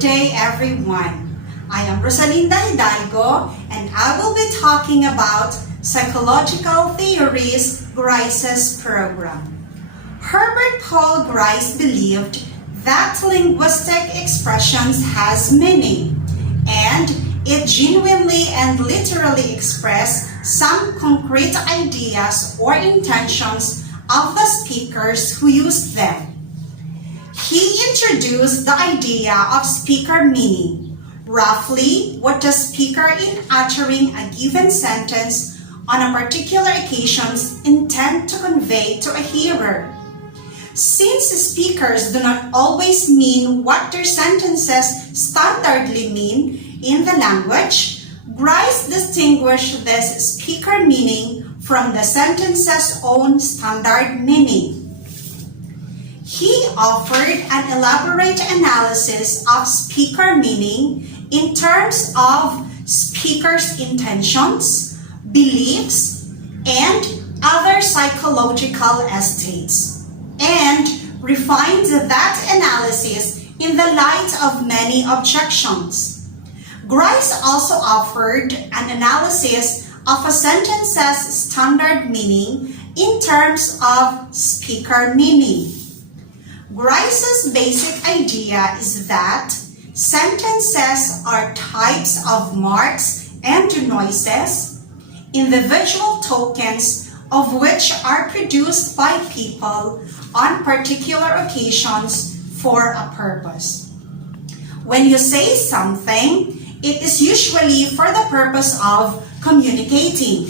day, everyone. I am Rosalinda Hidalgo, and I will be talking about Psychological Theories, Grice's program. Herbert Paul Grice believed that linguistic expressions has meaning, and it genuinely and literally express some concrete ideas or intentions of the speakers who use them. He introduced the idea of speaker meaning, roughly what the speaker in uttering a given sentence on a particular occasions intend to convey to a hearer. Since speakers do not always mean what their sentences standardly mean in the language, Grice distinguished this speaker meaning from the sentence's own standard meaning. He offered an elaborate analysis of speaker meaning in terms of speakers' intentions, beliefs, and other psychological states, and refined that analysis in the light of many objections. Grice also offered an analysis of a sentence's standard meaning in terms of speaker meaning. Grice's basic idea is that sentences are types of marks and noises, individual tokens of which are produced by people on particular occasions for a purpose. When you say something, it is usually for the purpose of communicating.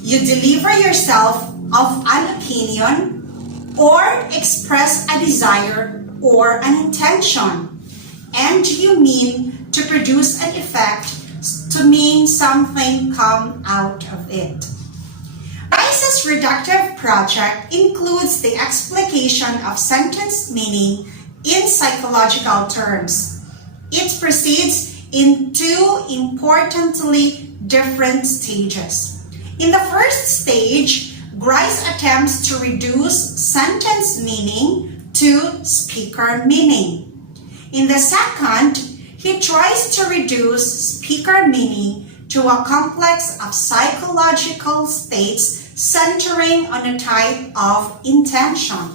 You deliver yourself of an opinion or express a desire or an intention, and you mean to produce an effect, to mean something come out of it. Grice's reductive project includes the explication of sentence meaning in psychological terms. It proceeds in two importantly different stages. In the first stage, Grice attempts to reduce sentence meaning to speaker meaning. In the second, he tries to reduce speaker meaning to a complex of psychological states centering on a type of intention.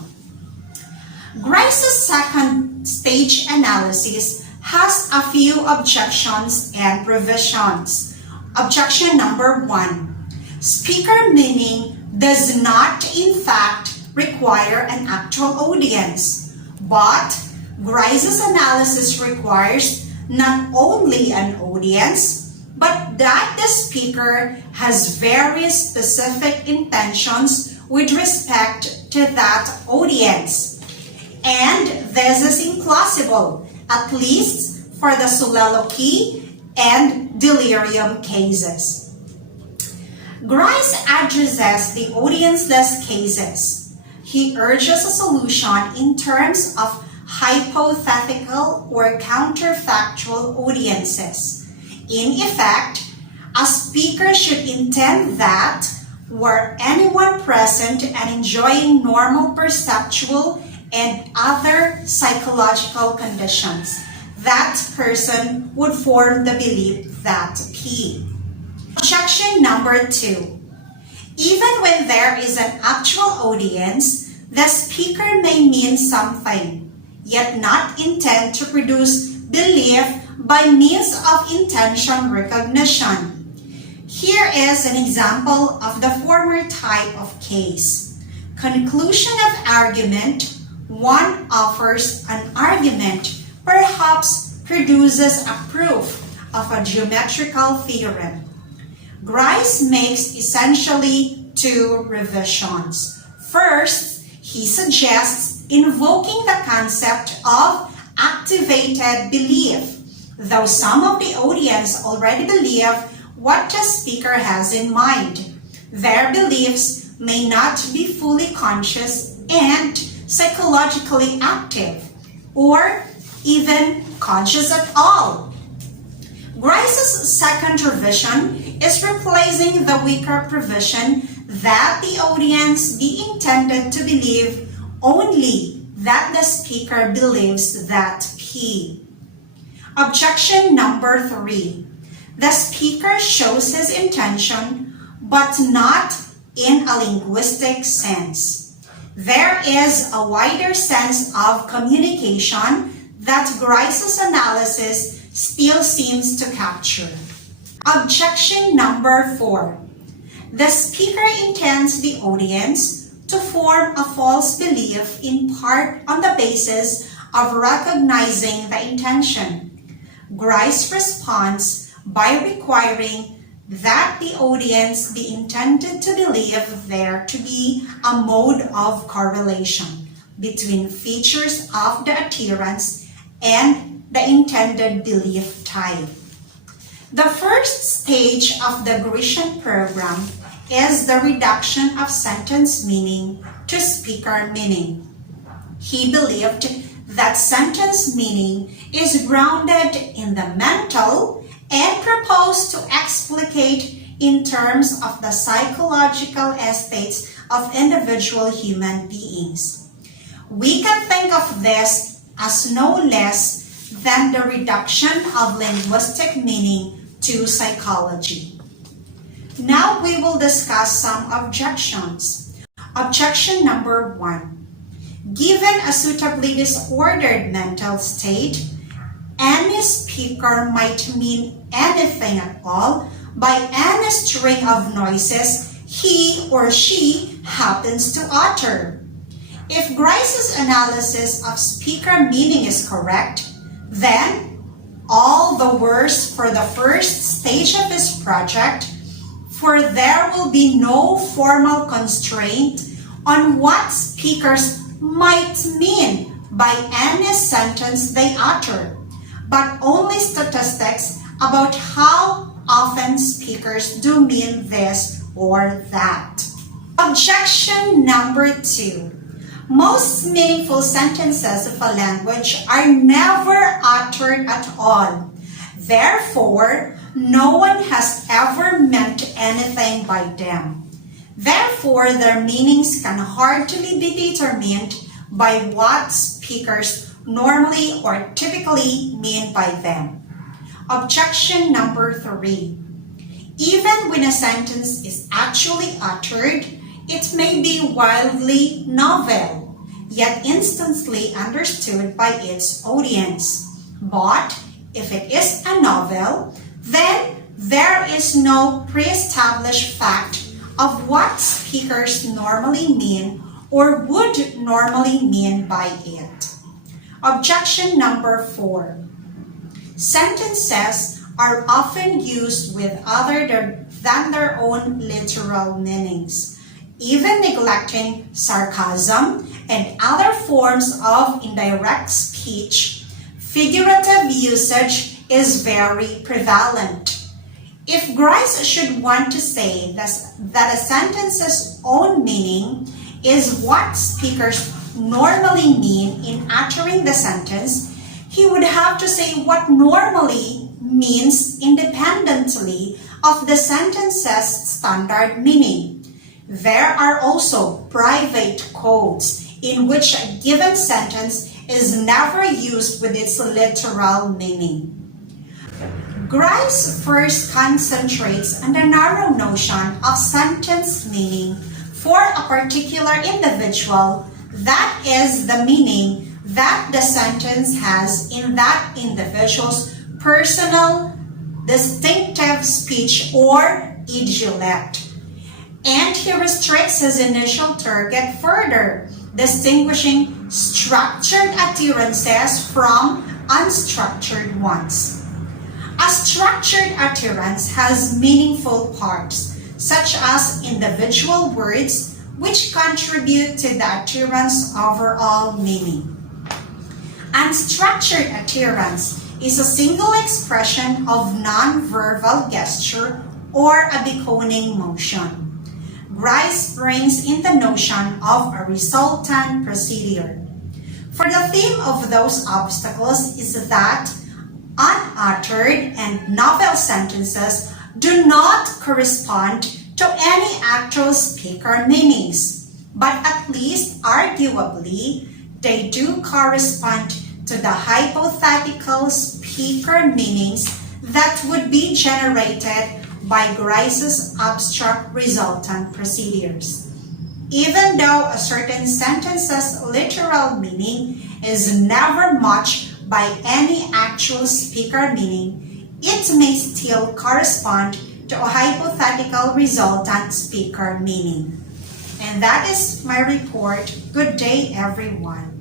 Grice's second stage analysis has a few objections and revisions. Objection number 1. Speaker meaning does not, in fact, require an actual audience, but Grice's analysis requires not only an audience, but that the speaker has very specific intentions with respect to that audience. And this is implausible, at least for the soliloquy and delirium cases. Grice addresses the audienceless cases. He urges a solution in terms of hypothetical or counterfactual audiences. In effect, a speaker should intend that were anyone present and enjoying normal perceptual and other psychological conditions, that person would form the belief that P. Objection number 2. Even when there is an actual audience, the speaker may mean something, yet not intend to produce belief by means of intention recognition. Here is an example of the former type of case. Conclusion of argument. One offers an argument, perhaps produces a proof of a geometrical theorem. Grice makes essentially two revisions. First, he suggests invoking the concept of activated belief, though some of the audience already believe what the speaker has in mind. Their beliefs may not be fully conscious and psychologically active, or even conscious at all. Grice's second revision is replacing the weaker provision that the audience be intended to believe only that the speaker believes that P. Objection number 3. The speaker shows his intention, but not in a linguistic sense. There is a wider sense of communication that Grice's analysis still seems to capture. Objection number 4. The speaker intends the audience to form a false belief in part on the basis of recognizing the intention. Grice responds by requiring that the audience be intended to believe there to be a mode of correlation between features of the utterance and the intended belief type. The first stage of the Grecian program is the reduction of sentence meaning to speaker meaning. He believed that sentence meaning is grounded in the mental and proposed to explicate in terms of the psychological states of individual human beings. We can think of this as no less than the reduction of linguistic meaning to psychology. Now we will discuss some objections. Objection number 1. Given a suitably disordered mental state, any speaker might mean anything at all by any string of noises he or she happens to utter. If Grice's analysis of speaker meaning is correct, then all the worse for the first stage of his project, for there will be no formal constraint on what speakers might mean by any sentence they utter, but only statistics about how often speakers do mean this or that. Objection number 2. Most meaningful sentences of a language are never uttered at all. Therefore, no one has ever meant anything by them. Therefore, their meanings can hardly be determined by what speakers normally or typically mean by them. Objection number 3. Even when a sentence is actually uttered, it may be wildly novel, yet instantly understood by its audience. But if it is a novel, then there is no pre-established fact of what speakers normally mean or would normally mean by it. Objection number 4. Sentences are often used with other than their own literal meanings, even neglecting sarcasm and other forms of indirect speech. Figurative usage is very prevalent. If Grice should want to say that a sentence's own meaning is what speakers normally mean in uttering the sentence, he would have to say what normally means independently of the sentence's standard meaning. There are also private codes in which a given sentence is never used with its literal meaning. Grice first concentrates on the narrow notion of sentence meaning for a particular individual, that is, the meaning that the sentence has in that individual's personal, distinctive speech or idiolect. And he restricts his initial target further, distinguishing structured utterances from unstructured ones. A structured utterance has meaningful parts, such as individual words, which contribute to the utterance overall meaning. Unstructured utterance is a single expression of non-verbal gesture or a beckoning motion. Grice brings in the notion of a resultant procedure. For the theme of those obstacles is that unuttered and novel sentences do not correspond to any actual speaker meanings, but at least arguably, they do correspond to the hypothetical speaker speaker meanings that would be generated by Grice's abstract resultant procedures. Even though a certain sentence's literal meaning is never matched by any actual speaker meaning, it may still correspond to a hypothetical resultant speaker meaning. And that is my report. Good day, everyone.